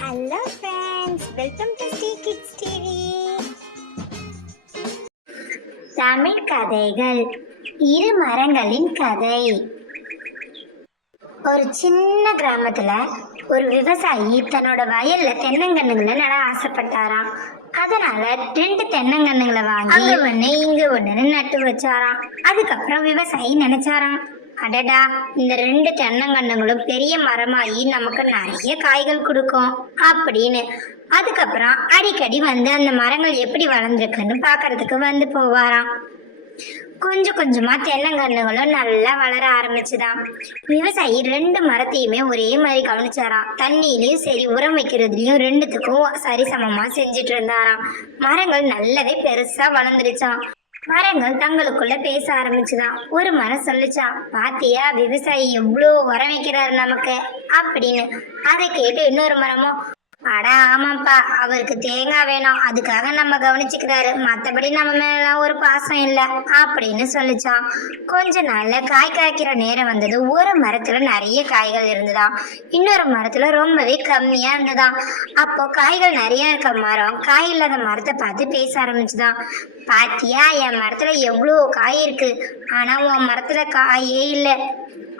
Hello friends, welcome to Sri kids TV. Tamil கதைகள். இரு மரங்களின் கதை. ஒரு சின்ன கிராமத்துல ஒரு விவசாயி தன்னோட வயல்ல தென்னங்கன்றுகளை நட ஆசைப்பட்டாராம். அதனால 2 தென்னங்கன்றுகளை வாங்கி அங்க ஒண்ணு இங்க ஒண்ணுன்னு நட்டு வச்சாராம். அதுக்கப்புறம் விவசாயி நினைச்சாராம், அடடா, இந்த 2 தென்னங்கன்றுகளும் பெரிய மரமாகி நமக்கு நிறைய காய்கள் கொடுக்கும் அப்படின்னு. அதுக்கப்புறம் அடிக்கடி வந்து அந்த மரங்கள் எப்படி வளர்ந்துருக்குன்னு பார்க்கறதுக்கு வந்து போவாராம். கொஞ்சம் கொஞ்சமா தென்னங்கன்றுகளும் நல்லா வளர ஆரம்பிச்சுதான். விவசாயி 2 மரத்தையுமே ஒரே மாதிரி கவனிச்சாராம். தண்ணியிலையும் சரி, உரம் வைக்கிறதுலயும் 2த்துக்கும் சரிசமமா செஞ்சுட்டு இருந்தாராம். மரங்கள் நல்லாவே பெருசா வளர்ந்துருச்சான். மரங்கள் தங்களுக்குள்ள பேச ஆரம்பிச்சுதான். ஒரு மரம் சொல்லிச்சான், பாத்தியா விவசாயி எவ்வளோ உரம் வைக்கிறாரு நமக்கு அப்படின்னு. அதை கேட்டு இன்னொரு மரமும், அட ஆமாப்பா, அவருக்கு தேங்காய் வேணும், அதுக்காக நம்ம கவனிச்சுக்கிறாரு, மற்றபடி நம்ம மேலாம் ஒரு பாசம் இல்லை அப்படின்னு சொல்லிச்சான். கொஞ்ச நாள்ல காய் காய்க்கிற நேரம் வந்தது. ஒரு மரத்துல நிறைய காய்கள் இருந்ததாம், இன்னொரு மரத்துல ரொம்பவே கம்மியா இருந்ததாம். அப்போ காய்கள் நிறைய இருக்க மரம் காய் இல்லாத மரத்தை பார்த்து பேச ஆரம்பிச்சுதான். பாத்தியா, என் மரத்துல எவ்வளோ காய் இருக்கு, ஆனா உன் மரத்துல காயே இல்லை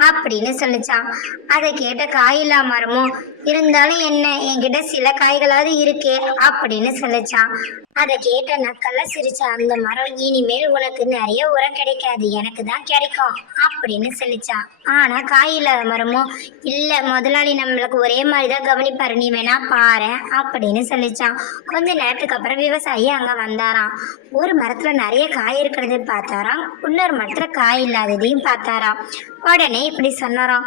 அப்படின்னு சொல்லிச்சான். அதை கேட்ட காயில்லா மரமும், இருந்தாலும் என்ன, என்கிட்ட சில காய்களாவது இருக்கே அப்படின்னு சொல்லிச்சான். அதை கேட்ட நக்கல்ல சிரிச்சா அந்த மரம், இனிமேல் உனக்கு நிறைய உரம் கிடைக்காது, எனக்கு தான் கிடைக்கும் அப்படின்னு சொல்லிச்சான். ஆனா காய் இல்லாத மரமும், இல்ல முதலாளி நம்மளுக்கு ஒரே மாதிரிதான் கவனிப்பாரு, நீ வேணா பாரு அப்படின்னு சொல்லிச்சான். கொஞ்ச நேரத்துக்கு அப்புறம் விவசாயி அங்க வந்தாராம். ஒரு மரத்துல நிறைய காய் இருக்கிறது பார்த்தாராம், இன்னொரு மரத்துல காய் இல்லாததையும் பார்த்தாராம். உடனே இப்படி சொன்னாராம்,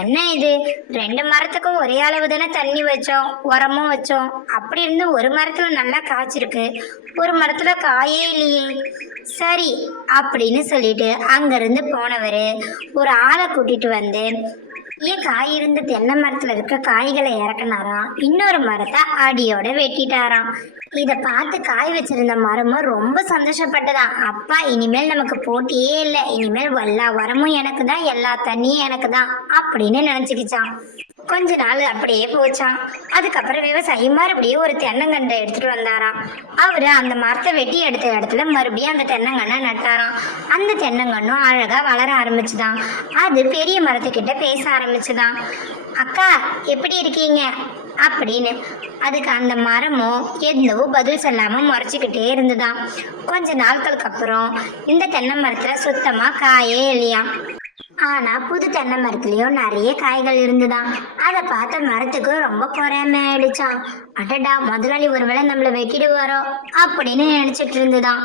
என்ன இது, 2 மரத்துக்கும் ஒரே அளவு தானே தண்ணி வச்சோம், உரமும் வச்சோம், அப்படி இருந்து ஒரு மரத்துல நல்லா காய்ச்சிருக்கு, ஒரு மரத்துல காயே இல்லையே. சரி அப்படின்னு சொல்லிட்டு அங்கிருந்து போனவர் ஒரு ஆளை கூட்டிட்டு வந்து காய் இருந்த தென்னை மரத்துல இருக்க காய்களை இறக்குனாராம். இன்னொரு மரத்தை அடியோட வெட்டிட்டாராம். இதை பார்த்து காய் வச்சிருந்த மரமும் ரொம்ப சந்தோஷப்பட்டதான். அப்பா, இனிமேல் நமக்கு போட்டியே இல்லை, இனிமேல் எல்லா உரமும் எனக்கு தான், எல்லா தண்ணியும் எனக்கு தான் அப்படின்னு நினைச்சுக்கிச்சான். கொஞ்ச நாள் அப்படியே போச்சான். அதுக்கப்புறம் விவசாயி மறுபடியும் ஒரு தென்னங்கன்றை எடுத்துட்டு வந்தாராம். அவரு அந்த மரத்தை வெட்டி எடுத்த இடத்துல மறுபடியும் அந்த தென்னங்கண்ணை நட்டாராம். அந்த தென்னங்கன்னும் அழகா வளர ஆரம்பிச்சுதான். அது பெரிய மரத்துக்கிட்ட பேச ஆரம்பிச்சுதான். அக்கா, எப்படி இருக்கீங்க அப்படின்னு. அதுக்கு அந்த மரமும் எந்தவோ பதில் சொல்லாம முறைச்சிக்கிட்டே இருந்துதான். கொஞ்ச நாட்களுக்கு அப்புறம் இந்த தென்னை மரத்துல சுத்தமா காயே இல்லையா. ஆனா புது தென்னை மரத்துலயும் நிறைய காய்கள் இருந்துதான். அதை பார்த்த மரத்துக்கு ரொம்ப பொறாமை ஆயிடுச்சான். அடடா, முதலாளி ஒருவேளை நம்மள வெட்டிடுவாரோ அப்படின்னு நினைச்சிட்டு இருந்துதான்.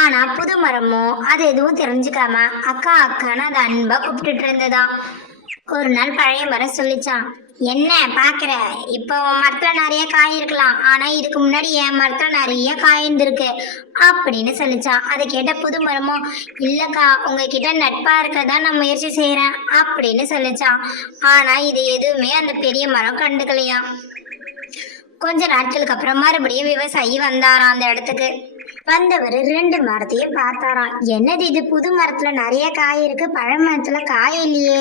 ஆனா புது மரமும் அது எதுவும் தெரிஞ்சுக்காம அக்கா அக்கான்னு அதை அன்பா கூப்பிட்டுட்டு இருந்ததாம். ஒரு நாள் பழைய மரம் சொல்லிச்சான், என்ன பாக்குற, இப்போ உன் மரத்துல நிறைய காய் இருக்கலாம், ஆனா இதுக்கு முன்னாடி என் மரத்துல நிறைய காய் இருந்திருக்கு அப்படின்னு சொல்லிச்சான். அதை கேட்ட புது மரமும், இல்லக்கா, உங்ககிட்ட நட்பா இருக்கதான் நான் முயற்சி செய்யறேன் அப்படின்னு சொல்லிச்சான். ஆனா இது எதுவுமே அந்த பெரிய மரம் கண்டுக்கலையாம். கொஞ்ச நாட்களுக்கு அப்புறம் மறுபடியும் விவசாயி வந்தாராம். அந்த இடத்துக்கு வந்தவர் 2 மரத்தையும் பார்த்தாராம். என்னது இது, புது மரத்துல நிறைய காய் இருக்கு, பழ மரத்துல காய் இல்லையே,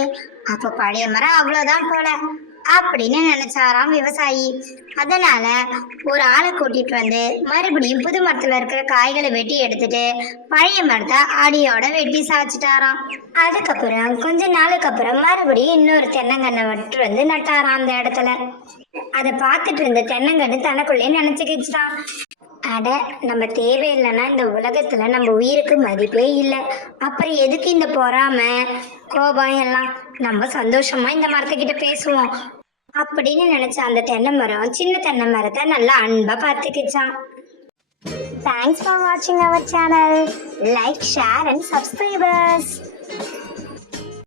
அப்ப பழைய மரம் அவ்வளவுதான் போல அப்படின்னு நினைச்சாராம் விவசாயி. அதனால ஒரு ஆளை கூட்டிட்டு வந்து மறுபடியும் புது மரத்துல இருக்கிற காய்களை வெட்டி எடுத்துட்டு பழைய மரத்தை அடியோட வெட்டி சாய்ச்சிட்டாராம். அதுக்கப்புறம் கொஞ்ச நாளுக்கு அப்புறம் மறுபடியும் இன்னொரு தென்னங்கண்ணை விட்டு வந்து நட்டாராம் அந்த இடத்துல. அதை பார்த்துட்டு இருந்த தென்னங்கண்ணு தனக்குள்ளே நினைச்சுக்கிச்சுதான், அட, நம்ம தேவையில்லைன்னா இந்த உலகத்துல நம்ம உயிருக்கு மதிப்பே இல்லை, அப்புறம் எதுக்கு இந்த பொறாமை கோபம் எல்லாம், நம்ம சந்தோஷமா இந்த மரத்துக்கிட்ட பேசுவோம் அப்படின்னு நினைச்ச அந்த தென்னை மரம் சின்ன தென்னை மரத்தை நல்லா அன்பா பார்த்துக்கிச்சான். தேங்க்ஸ் ஃபார் வாட்சிங் our channel. Like, share and subscribers.